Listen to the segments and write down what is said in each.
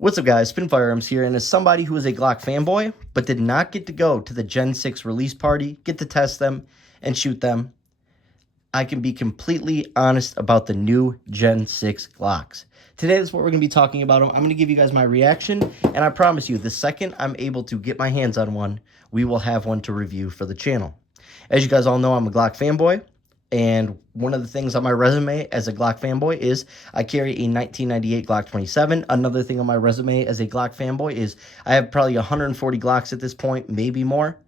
What's up guys, Spin Firearms here, and as somebody who is a Glock fanboy, but did not get to go to the Gen 6 release party, get to test them and shoot them, I can be completely honest about the new Gen 6 Glocks. Today is what we're going to be talking about. I'm going to give you guys my reaction, and I promise you, the second I'm able to get my hands on one, we will have one to review for the channel. As you guys all know, I'm a Glock fanboy. And one of the things on my resume as a Glock fanboy is I carry a 1998 Glock 27. Another thing on my resume as a Glock fanboy is I have probably 140 Glocks at this point, maybe more.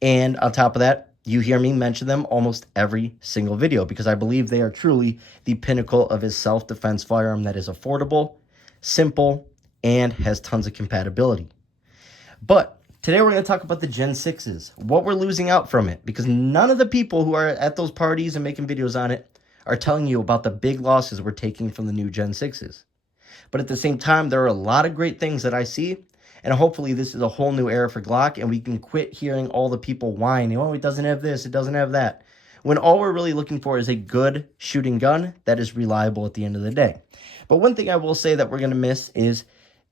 And on top of that, you hear me mention them almost every single video because I believe they are truly the pinnacle of a self-defense firearm that is affordable, simple, and has tons of compatibility. But today we're going to talk about the Gen 6s, what we're losing out from it, because none of the people who are at those parties and making videos on it are telling you about the big losses we're taking from the new Gen 6s. But at the same time, there are a lot of great things that I see, and hopefully this is a whole new era for Glock, and we can quit hearing all the people whine, oh, it doesn't have this, it doesn't have that, when all we're really looking for is a good shooting gun that is reliable at the end of the day. But one thing I will say that we're going to miss is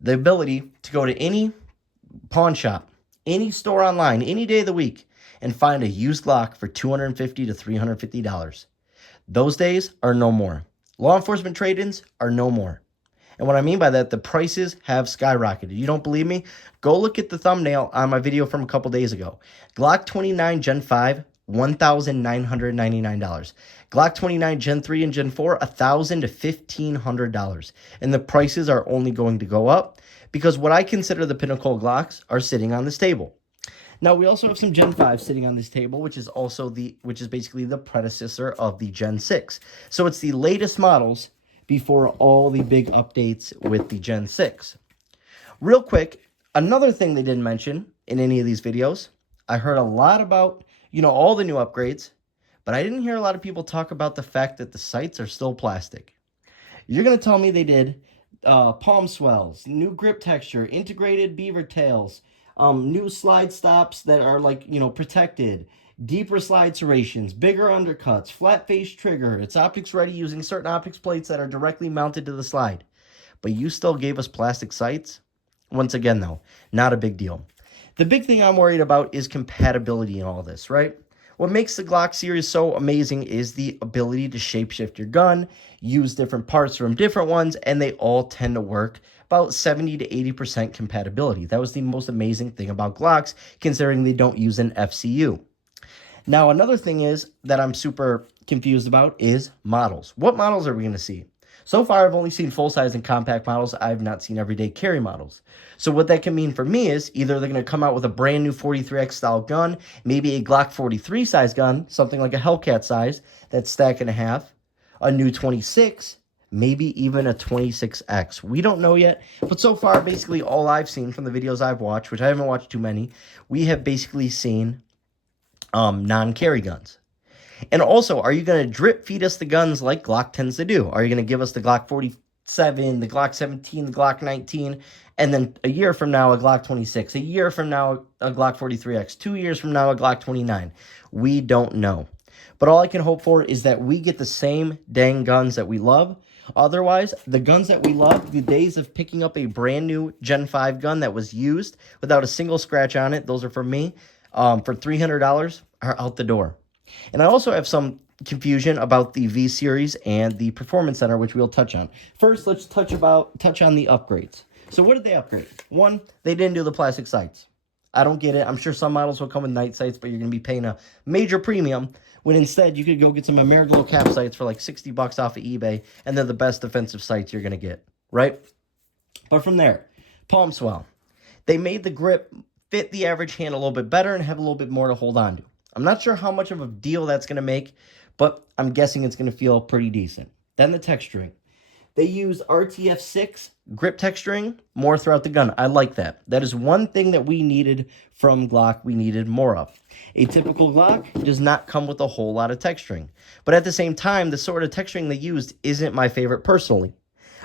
the ability to go to any pawn shop, any store online, any day of the week, and find a used Glock for $250 to $350. Those days are no more. Law enforcement trade-ins are no more. And what I mean by that, the prices have skyrocketed. You don't believe me? Go look at the thumbnail on my video from a couple days ago. Glock 29 Gen 5, $1,999. Glock 29 Gen 3 and Gen 4, $1,000 to $1,500. And the prices are only going to go up because what I consider the pinnacle Glocks are sitting on this table. Now, we also have some Gen 5 sitting on this table, which is basically the predecessor of the Gen 6. So it's the latest models before all the big updates with the Gen 6. Real quick, another thing they didn't mention in any of these videos, I heard a lot about, all the new upgrades, but I didn't hear a lot of people talk about the fact that the sights are still plastic. You're going to tell me they did palm swells, new grip texture, integrated beaver tails, new slide stops that are protected, deeper slide serrations, bigger undercuts, flat face trigger. It's optics ready using certain optics plates that are directly mounted to the slide. But you still gave us plastic sights? Once again, though, not a big deal. The big thing I'm worried about is compatibility in all this, right? What makes the Glock series so amazing is the ability to shapeshift your gun, use different parts from different ones, and they all tend to work about 70 to 80% compatibility. That was the most amazing thing about Glocks, considering they don't use an FCU. Now, another thing is that I'm super confused about is models. What models are we going to see? So far, I've only seen full-size and compact models. I've not seen everyday carry models. So what that can mean for me is either they're going to come out with a brand new 43X style gun, maybe a Glock 43 size gun, something like a Hellcat size, that's stack and a half, a new 26, maybe even a 26X. We don't know yet, but so far, basically all I've seen from the videos I've watched, which I haven't watched too many, we have basically seen non-carry guns. And also, are you going to drip feed us the guns like Glock tends to do? Are you going to give us the Glock 47, the Glock 17, the Glock 19, and then a year from now, a Glock 26, a year from now, a Glock 43X, 2 years from now, a Glock 29? We don't know. But all I can hope for is that we get the same dang guns that we love. Otherwise, the guns that we love, the days of picking up a brand new Gen 5 gun that was used without a single scratch on it, those are for me, for $300, are out the door. And I also have some confusion about the V series and the Performance Center, which we'll touch on. First, let's touch on the upgrades. So what did they upgrade? One, they didn't do the plastic sights. I don't get it. I'm sure some models will come with night sights, but you're going to be paying a major premium when instead you could go get some Ameriglow cap sights for like $60 off of eBay, and they're the best defensive sights you're going to get, right? But from there, palm swell. They made the grip fit the average hand a little bit better and have a little bit more to hold on to. I'm not sure how much of a deal that's going to make, but I'm guessing it's going to feel pretty decent. Then the texturing. They use RTF6 grip texturing more throughout the gun. I like that. That is one thing that we needed from Glock. We needed more of. A typical Glock does not come with a whole lot of texturing. But at the same time, the sort of texturing they used isn't my favorite personally.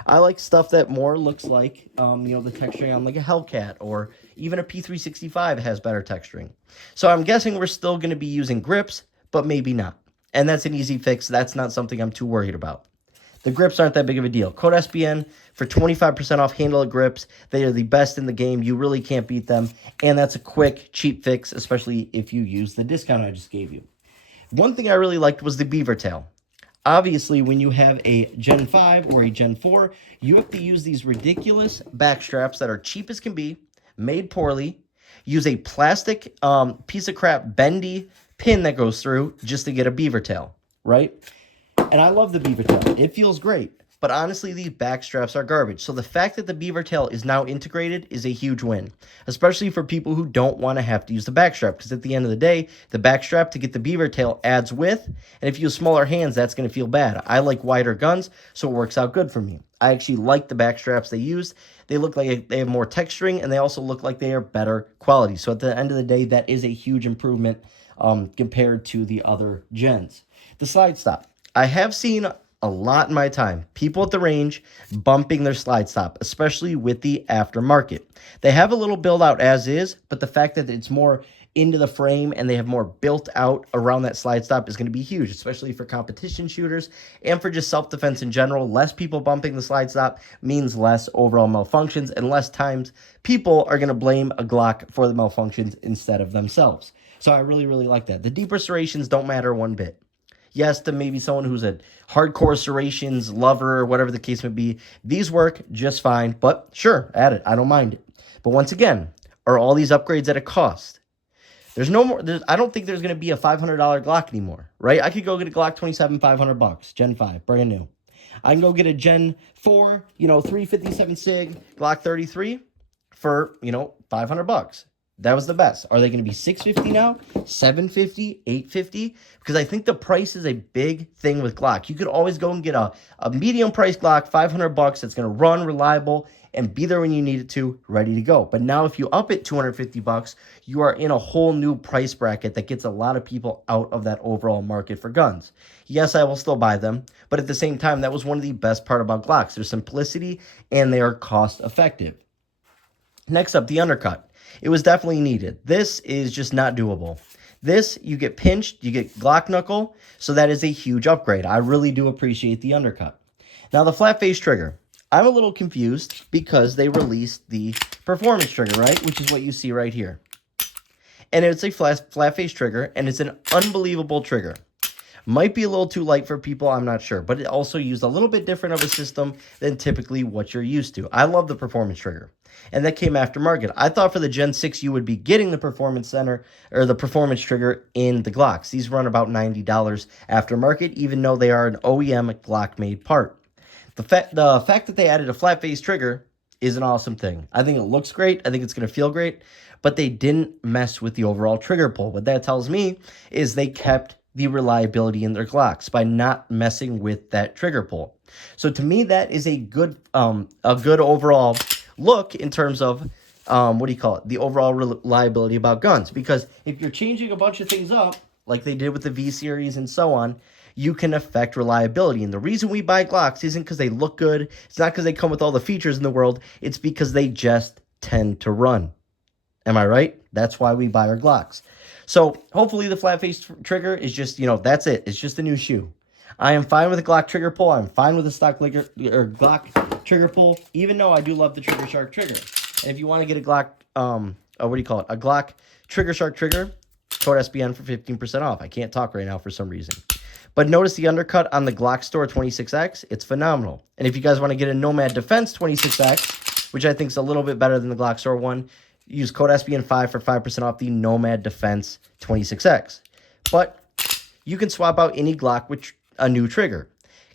I like stuff that more looks like, the texturing on like a Hellcat or even a P365 has better texturing. So I'm guessing we're still going to be using grips, but maybe not. And that's an easy fix. That's not something I'm too worried about. The grips aren't that big of a deal. Code SBN for 25% off handle grips. They are the best in the game. You really can't beat them. And that's a quick, cheap fix, especially if you use the discount I just gave you. One thing I really liked was the beaver tail. Obviously, when you have a Gen 5 or a Gen 4, you have to use these ridiculous back straps that are cheap as can be, made poorly, use a plastic piece of crap bendy pin that goes through just to get a beaver tail, right? And I love the beaver tail. It feels great. But honestly, these back straps are garbage. So the fact that the beaver tail is now integrated is a huge win, especially for people who don't want to have to use the back strap. Because at the end of the day, the back strap to get the beaver tail adds width. And if you use smaller hands, that's going to feel bad. I like wider guns, so it works out good for me. I actually like the back straps they used. They look like they have more texturing, and they also look like they are better quality. So at the end of the day, that is a huge improvement compared to the other gens. The slide stop. I have seen a lot in my time people at the range bumping their slide stop, especially with the aftermarket. They have a little build out as is, but the fact that it's more into the frame and they have more built out around that slide stop is going to be huge, especially for competition shooters and for just self-defense in general. Less people bumping the slide stop means less overall malfunctions, and less times people are going to blame a Glock for the malfunctions instead of themselves. So I really, really like that. The deeper serrations don't matter one bit. Yes, to maybe someone who's a hardcore serrations lover or whatever the case may be, these work just fine. But sure, add it. I don't mind it. But once again, are all these upgrades at a cost? There's no more. I don't think there's going to be a $500 Glock anymore, right? I could go get a Glock 27, $500, Gen 5, brand new. I can go get a Gen 4, 357 SIG Glock 33 for, $500. That was the best. Are they going to be $650 now? $750? $850? Because I think the price is a big thing with Glock. You could always go and get a medium price Glock, $500 that's going to run reliable and be there when you need it to, ready to go. But now if you up it $250, you are in a whole new price bracket that gets a lot of people out of that overall market for guns. Yes, I will still buy them, but at the same time, that was one of the best part about Glocks. Their simplicity and they are cost effective. Next up, the undercut. It was definitely needed. This is just not doable. This, you get pinched, you get Glock knuckle, so that is a huge upgrade. I really do appreciate the undercut. Now, the flat face trigger. I'm a little confused because they released the performance trigger, right? Which is what you see right here. And it's a flat face trigger, and it's an unbelievable trigger. Might be a little too light for people, I'm not sure. But it also used a little bit different of a system than typically what you're used to. I love the performance trigger. And that came aftermarket. I thought for the Gen 6 you would be getting the performance center or the performance trigger in the Glocks. These run about $90 aftermarket, even though they are an OEM Glock made part. The fact that they added a flat face trigger is an awesome thing. I think it looks great. I think it's going to feel great. But they didn't mess with the overall trigger pull. What that tells me is they kept the reliability in their Glocks by not messing with that trigger pull. So to me, that is a good overall look in terms of the overall reliability about guns. Because if you're changing a bunch of things up, like they did with the V series and so on, you can affect reliability. And the reason we buy Glocks isn't because they look good. It's not because they come with all the features in the world. It's because they just tend to run. Am I right? That's why we buy our Glocks. So hopefully the flat face trigger is just, that's it. It's just a new shoe. I am fine with the Glock trigger pull. I'm fine with the stock Glock trigger pull, even though I do love the Trigger Shark trigger. And if you want to get a Glock, a Glock Trigger Shark trigger, code SBN for 15% off. I can't talk right now for some reason. But notice the undercut on the Glock Store 26X. It's phenomenal. And if you guys want to get a Nomad Defense 26X, which I think is a little bit better than the Glock Store one, use code SBN5 for 5% off the Nomad Defense 26X. But you can swap out any Glock with a new trigger.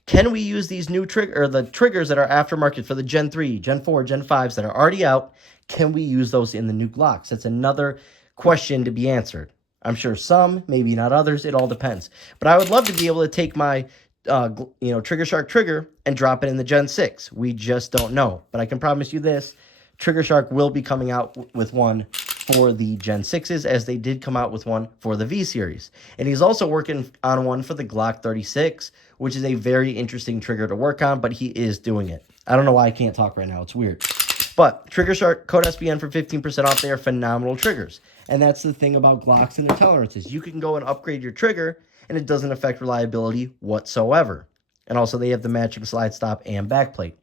Can we use these new the triggers that are aftermarket for the Gen 3, Gen 4, Gen 5s that are already out? Can we use those in the new Glocks? That's another question to be answered. I'm sure some, maybe not others. It all depends. But I would love to be able to take my Trigger Shark trigger and drop it in the Gen 6. We just don't know. But I can promise you this. Trigger Shark will be coming out with one for the Gen 6s, as they did come out with one for the V series. And he's also working on one for the Glock 36, which is a very interesting trigger to work on, but he is doing it. I don't know why I can't talk right now. It's weird. But Trigger Shark, code SBN for 15% off. They are phenomenal triggers. And that's the thing about Glocks and their tolerances. You can go and upgrade your trigger, and it doesn't affect reliability whatsoever. And also they have the matching slide stop and backplate.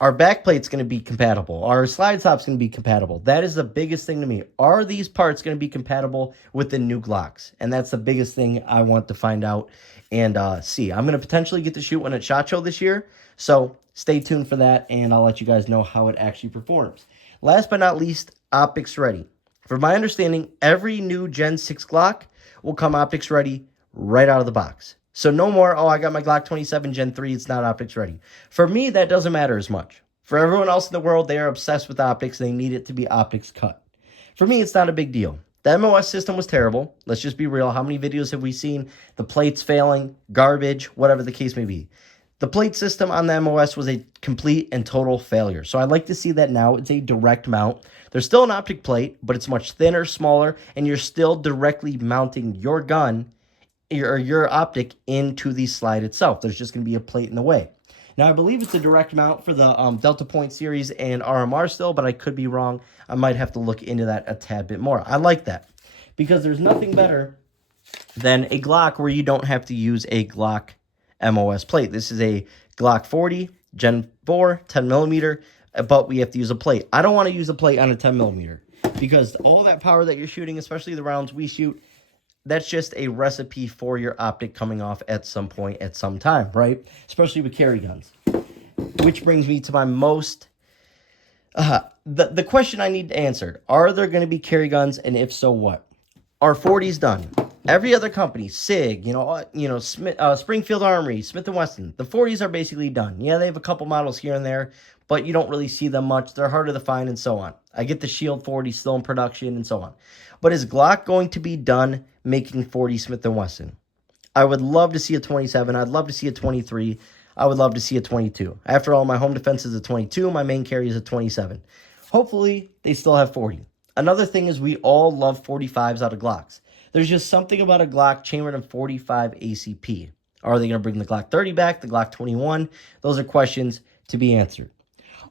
Our backplate's going to be compatible. Our slide stop's going to be compatible. That is the biggest thing to me. Are these parts going to be compatible with the new Glocks? And that's the biggest thing I want to find out and see. I'm going to potentially get to shoot one at SHOT Show this year, so stay tuned for that, and I'll let you guys know how it actually performs. Last but not least, optics ready. From my understanding, every new Gen 6 Glock will come optics ready right out of the box. So no more, oh, I got my Glock 27 Gen 3, it's not optics ready. For me, that doesn't matter as much. For everyone else in the world, they are obsessed with optics. They need it to be optics cut. For me, it's not a big deal. The MOS system was terrible. Let's just be real. How many videos have we seen? The plates failing, garbage, whatever the case may be. The plate system on the MOS was a complete and total failure. So I'd like to see that now. It's a direct mount. There's still an optic plate, but it's much thinner, smaller, and you're still directly mounting your gun or your optic into the slide itself. There's just going to be a plate in the way. Now, I believe it's a direct mount for the Delta Point series and RMR still, but I could be wrong. I might have to look into that a tad bit more. I like that because there's nothing better than a Glock where you don't have to use a Glock MOS plate. This is a Glock 40, Gen 4, 10 millimeter, but we have to use a plate. I don't want to use a plate on a 10 millimeter because all that power that you're shooting, especially the rounds we shoot, that's just a recipe for your optic coming off at some point at some time, right? Especially with carry guns. Which brings me to my most, the question I need to answer. Are there going to be carry guns, and if so, what? Are 40s done? Every other company, SIG, Smith, Springfield Armory, Smith & Wesson, the 40s are basically done. Yeah, they have a couple models here and there, but you don't really see them much. They're harder to find and so on. I get the Shield 40 still in production and so on. But is Glock going to be done making 40 Smith & Wesson? I would love to see a 27. I'd love to see a 23. I would love to see a 22. After all, my home defense is a 22. My main carry is a 27. Hopefully, they still have 40. Another thing is we all love 45s out of Glocks. There's just something about a Glock chambered in 45 ACP. Are they going to bring the Glock 30 back, the Glock 21? Those are questions to be answered.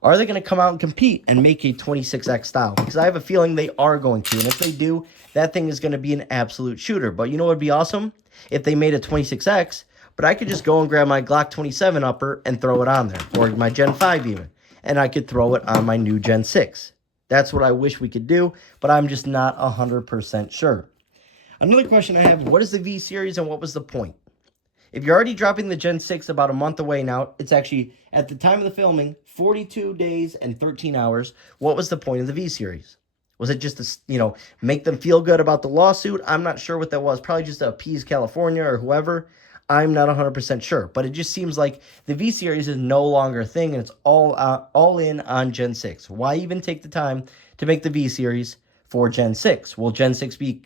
Are they going to come out and compete and make a 26X style? Because I have a feeling they are going to. And if they do, that thing is going to be an absolute shooter. But you know what would be awesome? If they made a 26X, but I could just go and grab my Glock 27 upper and throw it on there. Or my Gen 5 even. And I could throw it on my new Gen 6. That's what I wish we could do, but I'm just not 100% sure. Another question I have, what is the V series and what was the point? If you're already dropping the Gen 6 about a month away now, it's actually, at the time of the filming, 42 days and 13 hours. What was the point of the V series? Was it just to, make them feel good about the lawsuit? I'm not sure what that was. Probably just to appease California or whoever. I'm not 100% sure. But it just seems like the V series is no longer a thing, and it's all in on Gen 6. Why even take the time to make the V series for Gen 6? Will Gen 6 be,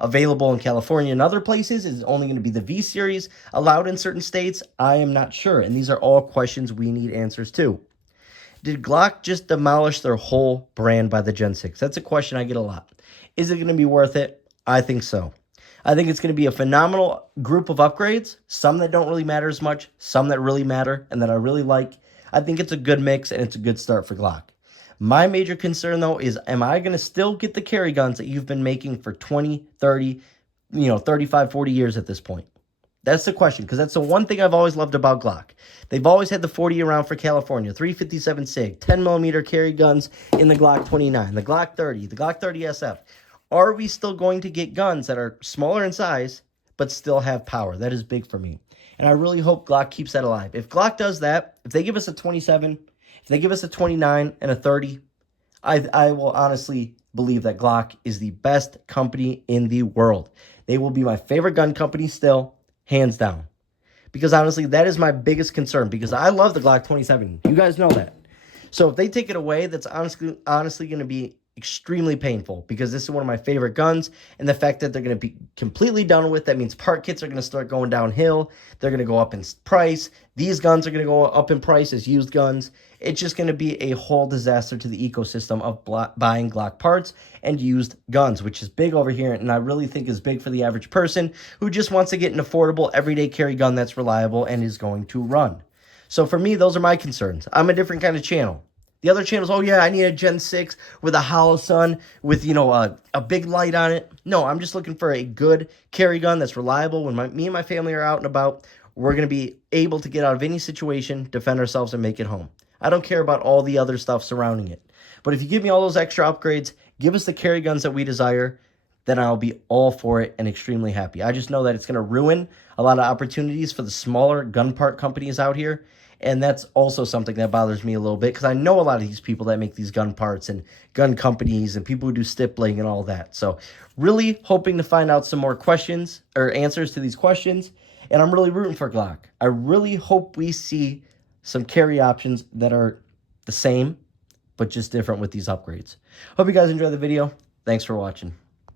available in California and other places? Is it only going to be the V series allowed in certain states? I am not sure, and these are all questions we need answers to. Did Glock just demolish their whole brand by the Gen 6? That's a question I get a lot. Is it going to be worth it? I think so. I think it's going to be a phenomenal group of upgrades, some that don't really matter as much, some that really matter and that I really like. I think it's a good mix, and it's a good start for Glock. My major concern, though, is am I going to still get the carry guns that you've been making for 20, 30, 35, 40 years at this point? That's the question, because that's the one thing I've always loved about Glock. They've always had the 40 around for California, 357 SIG, 10mm carry guns in the Glock 29, the Glock 30, the Glock 30 SF. Are we still going to get guns that are smaller in size, but still have power? That is big for me. And I really hope Glock keeps that alive. If Glock does that, if they give us a 27, if they give us a 29 and a 30, I will honestly believe that Glock is the best company in the world. They will be my favorite gun company still, hands down. Because honestly, that is my biggest concern, because I love the Glock 27. You guys know that. So if they take it away, that's honestly going to be extremely painful, because this is one of my favorite guns, and the fact that they're going to be completely done with, that means part kits are going to start going downhill. They're going to go up in price. These guns are going to go up in price as used guns. It's just going to be a whole disaster to the ecosystem of buying Glock parts and used guns, which is big over here, and I really think is big for the average person who just wants to get an affordable everyday carry gun that's reliable and is going to run. So for me, those are my concerns. I'm a different kind of channel. The other channels, oh yeah, I need a Gen 6 with a hollow sun with, a big light on it. No, I'm just looking for a good carry gun that's reliable when me and my family are out and about. we're going to be able to get out of any situation, defend ourselves, and make it home. I don't care about all the other stuff surrounding it. But if you give me all those extra upgrades, give us the carry guns that we desire, then I'll be all for it and extremely happy. I just know that it's going to ruin a lot of opportunities for the smaller gun part companies out here. And that's also something that bothers me a little bit, because I know a lot of these people that make these gun parts and gun companies and people who do stippling and all that. So really hoping to find out some more questions or answers to these questions. And I'm really rooting for Glock. I really hope we see some carry options that are the same, but just different with these upgrades. Hope you guys enjoyed the video. Thanks for watching.